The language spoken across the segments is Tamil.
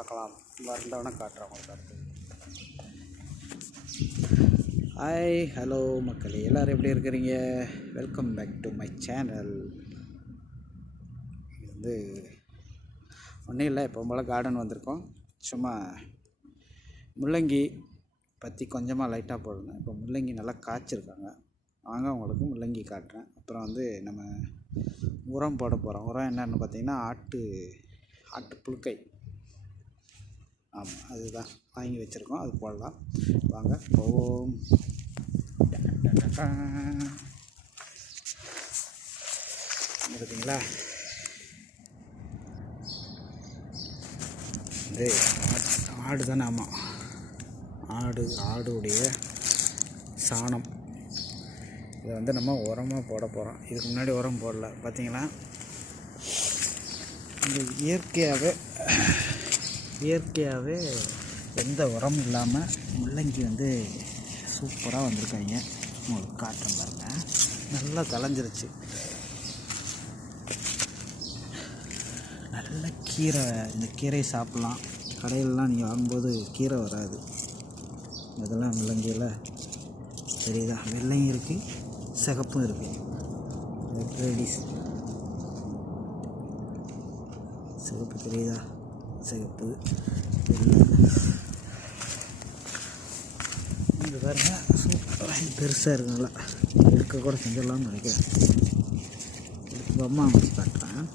பார்க்கலாம். வந்தவொடனே காட்டுறேன் உங்களுக்கு அடுத்து. ஹாய் ஹலோ மக்களே, எல்லோரும் எப்படி இருக்கிறீங்க? Welcome back to my channel. இது வந்து ஒன்றும் இல்லை, இப்போ போல் கார்டன் வந்திருக்கோம். சும்மா முள்ளங்கி பற்றி கொஞ்சமாக லைட்டாக போடுங்க. இப்போ முள்ளங்கி நல்லா காய்ச்சிருக்காங்க. வாங்க உங்களுக்கு முள்ளங்கி காட்டுறேன். அப்புறம் வந்து நம்ம உரம் போட போகிறோம். உரம் என்னென்னு பார்த்தீங்கன்னா ஆட்டு புழுக்கை. ஆமாம், அதுதான் வாங்கி வச்சுருக்கோம். அது போடலாம். வாங்க போவோம். பார்த்தீங்களா, இது ஆடு தானே? ஆமாம், ஆடுடைய சாணம். இதை வந்து நம்ம உரமாக போட போகிறோம். இதுக்கு முன்னாடி உரம் போடல. பார்த்திங்களா, இந்த இயற்கையாகவே எந்த உரமும் இல்லாமல் முள்ளங்கி வந்து சூப்பராக வந்திருக்காங்க. உங்களுக்கு காட்டுறேன் பாருங்கள். நல்லா தளைஞ்சிருச்சு. நல்ல கீரை. இந்த கீரை சாப்பிட்லாம். கடையிலலாம் நீங்கள் வாங்கும்போது கீரை வராது. இதெல்லாம் முள்ளங்கியில் தெரியுதா? வெள்ளையும் இருக்குது, சிகப்பும் இருக்குது. ரெடிஸ் சிகப்பு தெரியுதா? சிகப்பு இது பாருங்க, சூப்பராக பெருசாக இருக்கு. நல்லா எடுக்க கூட செஞ்சிடலாம்னு நினைக்கிறேன். எடுத்து அம்மா வச்சு காட்டுறேன்.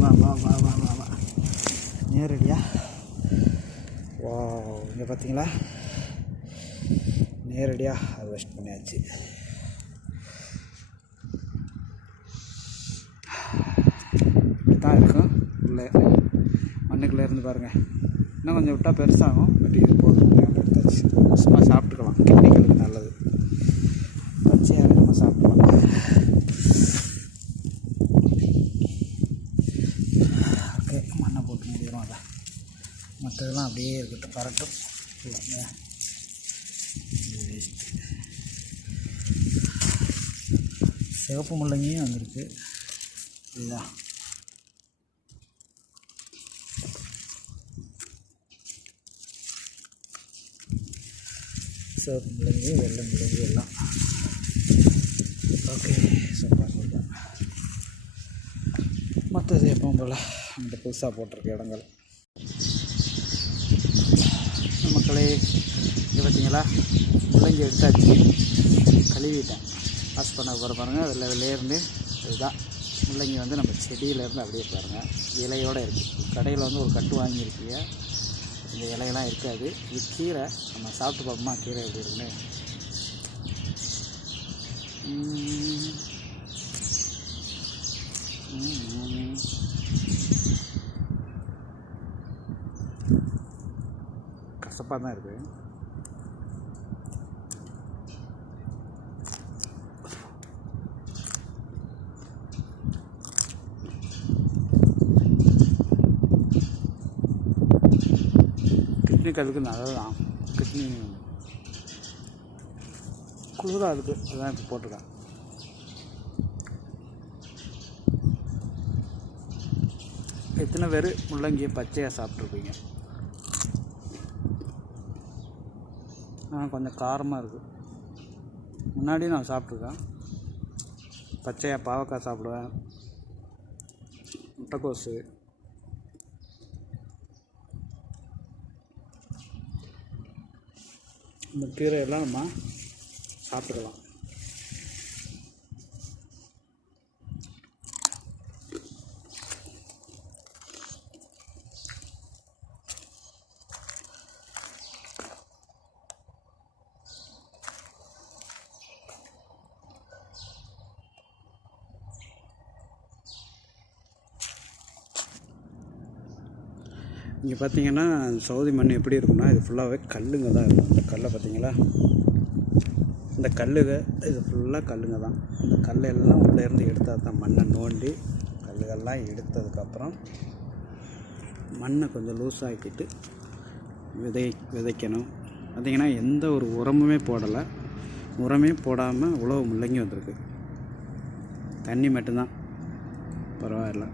வா வா வா வா வா வா நேரடியா. வா, இங்கே பார்த்தீங்களா, நேரடியாக ஹார்வெஸ்ட் பண்ணியாச்சு. இப்படி தான் இருக்கும். உள்ளே மண்ணுக்குள்ளே இருந்து பாருங்கள். இன்னும் கொஞ்சம் விட்டால் பெருசாகும். பட் இது போதும், எடுத்தாச்சு. சும்மா சாப்பிட்டுக்கலாம். கிட்னிகளுக்கு நல்லது. பச்சையாகவே நம்ம சாப்பிட்டுக்கலாம். ஓகே, மண்ணை போட்டு முடிக்கிறோம். அதை மற்றதெல்லாம் அப்படியே இருக்கட்டும், பரட்டும். இல்லை வேஸ்ட்டு. சிவப்பு முள்ளங்கியும் வந்திருக்கு. இதுதான் சிவப்பு முள்ளங்கி, வெள்ளை முள்ளங்கி எல்லாம். Okay, super super. மற்றது எப்பவும் போல் அந்த புதுசாக போட்டிருக்க இடங்கள். மக்களே, இது பார்த்தீங்களா, முள்ளங்கி எடுத்தாச்சு, கழுவிட்டேன். வாஷ் பண்ண போகிற பாருங்கள். அதில் வெளிலேருந்து இதுதான் முள்ளங்கி வந்து நம்ம செடியிலேருந்து அப்படியே பாருங்கள், இலையோடு இருக்குது. கடையில் வந்து ஒரு கட்டு வாங்கியிருக்கீங்க, இந்த இலையெல்லாம் இருக்காது. இது கீரை. நம்ம சாப்பிட்டு பார்ப்போமா கீரை எப்படி இருக்குன்னு. கசப்பாக தான் இருக்குது. கிட்னிக்கு அதுக்கு நல்லதான். கிட்னி குளிராக இருக்குது, அதுதான் இப்போ போட்டிருக்கேன். எத்தனை பேர் முள்ளங்கியை பச்சையாக சாப்பிட்ருப்பீங்க? கொஞ்சம் காரமாக இருக்குது. முன்னாடி நான் சாப்பிட்ருக்கேன். பச்சையாக பாவக்காய் சாப்பிடுவேன், முட்டைக்கோசு. இந்த கீரையெல்லாம் நம்ம சாப்பிட்டுக்கலாம். இங்கே பார்த்தீங்கன்னா சவுதி மண் எப்படி இருக்குன்னா, இது ஃபுல்லாகவே கல்லுங்க தான் இருக்கும். இந்த கல்லை பார்த்தீங்களா, இந்த கல்லுங்க, இது ஃபுல்லாக கல்லுங்க தான். இந்த கல்லெல்லாம் உள்ளேருந்து எடுத்தால் தான், மண்ணை நோண்டி கல்லுகள்லாம் எடுத்ததுக்கப்புறம் மண்ணை கொஞ்சம் லூஸ் ஆக்கிட்டு விதைக்கணும். பார்த்திங்கன்னா எந்த ஒரு உரமுமே போடலை. உரமே போடாமல் உழவு முள்ளங்கி வந்திருக்கு. தண்ணி மட்டும்தான். பரவாயில்ல.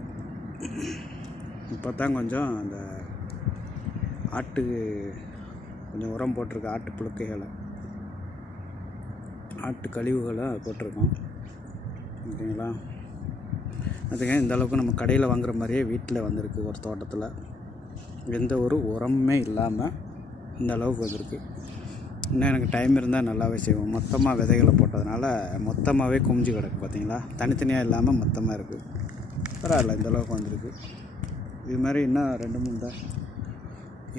இப்போ தான் கொஞ்சம் அந்த ஆட்டுக்கு கொஞ்சம் உரம் போட்டிருக்கு. ஆட்டு புழுக்கைகளை, ஆட்டு கழிவுகளை போட்டிருக்கோம். ஓகேங்களா? அதுங்க இந்த அளவுக்கு நம்ம கடையில் வாங்குற மாதிரியே வீட்டில் வந்திருக்கு. ஒரு தோட்டத்தில் எந்த ஒரு உரமுமே இல்லாமல் இந்த அளவுக்கு வந்திருக்கு. இன்னும் எனக்கு டைம் இருந்தால் நல்லாவே செய்வோம். மொத்தமாக விதைகளை போட்டதுனால மொத்தமாகவே குமிஞ்சு கிடக்கு. பார்த்தீங்களா, தனித்தனியாக இல்லாமல் மொத்தமாக இருக்குது. பரவாயில்ல, இந்த அளவுக்கு வந்திருக்கு. இது மாதிரி இன்னும் 2-3 தான்.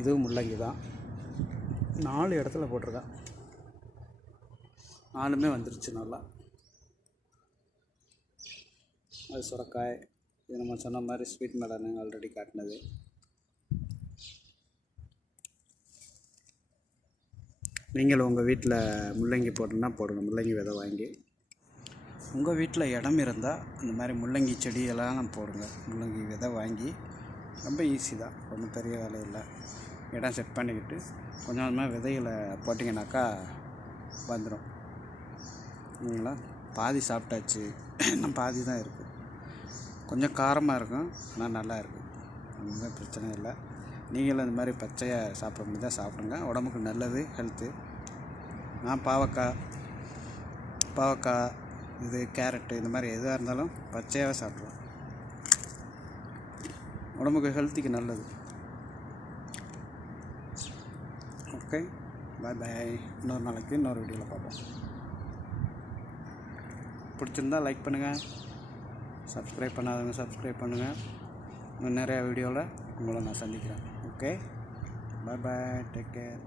இதுவும் முள்ளங்கி தான். 4 இடத்துல போட்டிருக்கேன். 4மே வந்துருச்சு நல்லா. அது சுரக்காய், இது நம்ம சொன்ன மாதிரி ஸ்வீட் மெலனு ஆல்ரெடி காட்டினது. நீங்களும் உங்கள் வீட்டில் முள்ளங்கி போடணுன்னா போடுங்க. முள்ளங்கி விதை வாங்கி உங்கள் வீட்டில் இடம் இருந்தால் அந்த மாதிரி முள்ளங்கி செடியெல்லாம் போடுங்க. முள்ளங்கி விதை வாங்கி ரொம்ப ஈஸி தான், ஒன்றும் பெரிய வேலை இல்லை. இடம் செட் பண்ணிக்கிட்டு கொஞ்சம் கொஞ்சமாக விதைகளை போட்டிங்கனாக்கா வந்துடும். இல்லைங்களா? பாதி சாப்பிட்டாச்சு, இன்னும் பாதி தான் இருக்குது. கொஞ்சம் காரமாக இருக்கும், ஆனால் நல்லா இருக்குது. ஒன்றுமே பிரச்சனை இல்லை. நீங்களும் இந்த மாதிரி பச்சையாக சாப்பிட முடிஞ்சா சாப்பிடுங்க. உடம்புக்கு நல்லது, ஹெல்த்து. நான் பாவக்காய் இது கேரட்டு இந்த மாதிரி எதுவாக இருந்தாலும் பச்சையாகவே சாப்பிடுவேன். உடம்புக்கு ஹெல்த்துக்கு நல்லது. ஓகே, பாய் பாய். இன்னொரு நாளைக்கு இன்னொரு வீடியோவில் பார்ப்போம். பிடிச்சிருந்தா லைக் பண்ணுங்கள், சப்ஸ்கிரைப் பண்ணாதவங்க சப்ஸ்கிரைப் பண்ணுங்கள். இன்னும் நிறையா வீடியோவில் உங்களை நான் சந்திக்கிறேன். ஓகே, பாய் பாய், டேக் கேர்.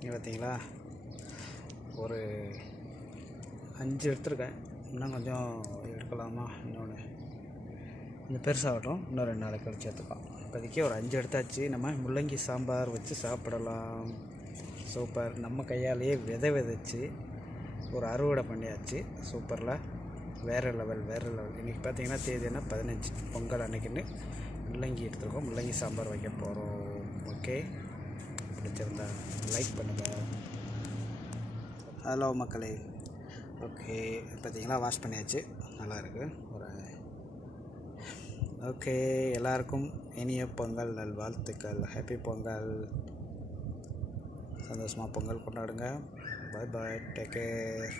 இங்கே பார்த்தீங்களா, ஒரு 5 எடுத்துருக்கேன். இன்னும் கொஞ்சம் எடுக்கலாமா? இன்னொன்று கொஞ்சம் பெருசாகட்டும், இன்னும் 2 நாளைக்கு கழிச்சு எடுத்துக்கலாம். இப்போதைக்கு ஒரு 5 எடுத்தாச்சு. நம்ம முள்ளங்கி சாம்பார் வச்சு சாப்பிடலாம். சூப்பர். நம்ம கையாலேயே விதைச்சு ஒரு அறுவடை பண்ணியாச்சு. சூப்பரில் வேறு லெவல். இன்றைக்கி பார்த்தீங்கன்னா தேதி என்ன, 15 பொங்கல் அன்னைக்குன்னு முள்ளங்கி எடுத்துருக்கோம். முள்ளங்கி சாம்பார் வைக்க போகிறோம். ஓகே, பிடிச்சிருந்தா லைக் பண்ணுங்கள். ஹலோ மக்களே. ஓகே, பார்த்தீங்களா, வாஷ் பண்ணியாச்சு, நல்லா இருக்குது. ஓகே, எல்லாருக்கும் இனிய பொங்கல் நல்வாழ்த்துக்கள். ஹாப்பி பொங்கல். சந்தோஷமாக பொங்கல் கொண்டாடுங்க. பாய் பாய், டேக் கேர்.